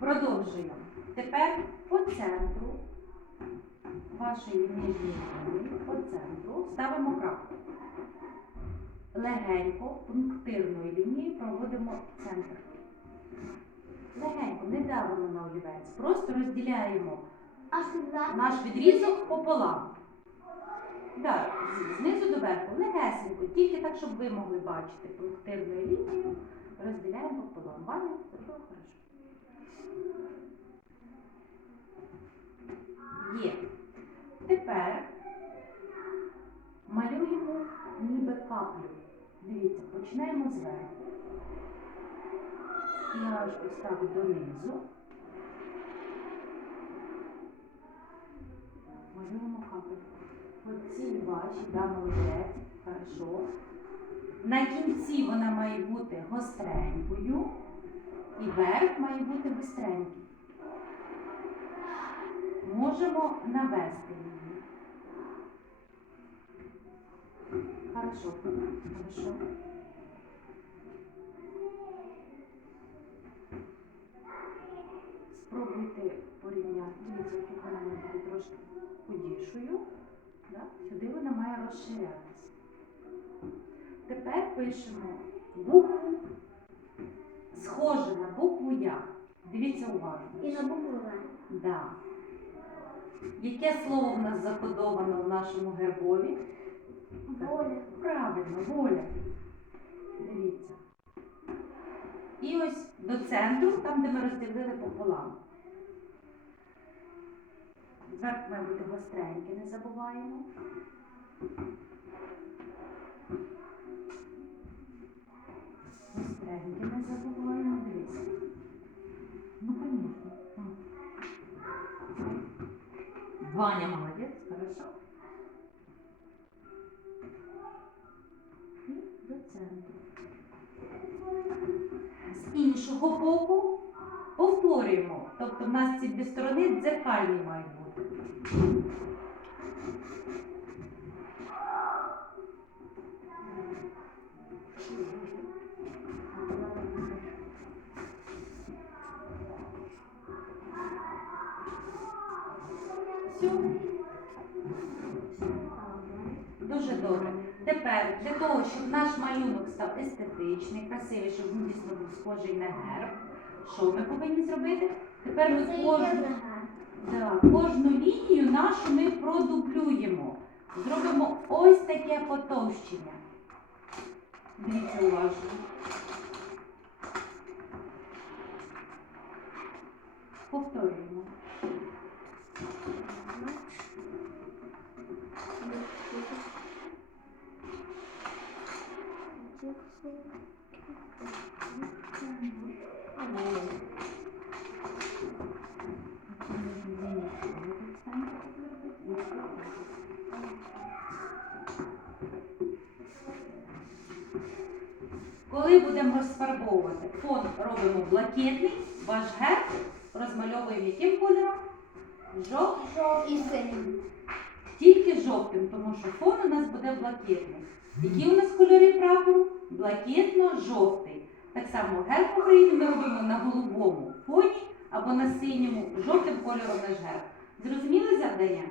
Продовжуємо. Тепер по центру вашої нижньої лінії, по центру ставимо крапку. Легенько пунктирною лінією проводимо центр. Легенько, не давимо на олівець. Просто розділяємо наш відрізок пополам. Так, знизу до верху, легесенько, тільки так, щоб ви могли бачити пунктирною лінією. Розділяємо пополам. Ваня, зробила хорошо. Є. Тепер малюємо ніби каплю. Дивіться, починаємо зверху. Аж ось донизу. Малюємо капельку. Оці ваші, да, молодець, хорошо. На кінці вона має бути гостренькою, і верх має бути гостренький. Можемо навести її. Хорошо, хорошо. Спробуйте порівняти. Дивіться, тут вона бути трошки худішою. Да? Сюди вона має розширятися. Тепер пишемо букву, схоже на букву Я. Дивіться уважно. І на букву В. Да. Яке слово в нас закодовано в нашому гербові? Пополам. Зверху має бути гостреньке, не забуваємо. Гостреньке не забуваємо. Дивіться. Ну, звісно. Ваня молодець, хорошо. І до центру. З іншого боку повторюємо. Тобто в нас ці дві сторони дзеркальні мають бути. Дуже добре. Тепер для того, щоб наш малюнок став естетичний, красивий, щоб він дійсно був схожий на герб, що ми повинні зробити? Тепер ми кожну, да, кожну лінію нашу ми продублюємо. Зробимо ось таке потовщення. Дивіться уважно. Повторюємо. Коли будемо розфарбовувати, фон робимо блакитний, ваш герб розмальовуємо яким кольором? Жовтий. І синій. Тільки жовтим, тому що фон у нас буде блакитний. Які у нас кольори прапору? Блакитно-жовтий. Так само герб України ми робимо на голубому фоні або на синьому, жовтим кольором наш герб. Зрозуміли завдання?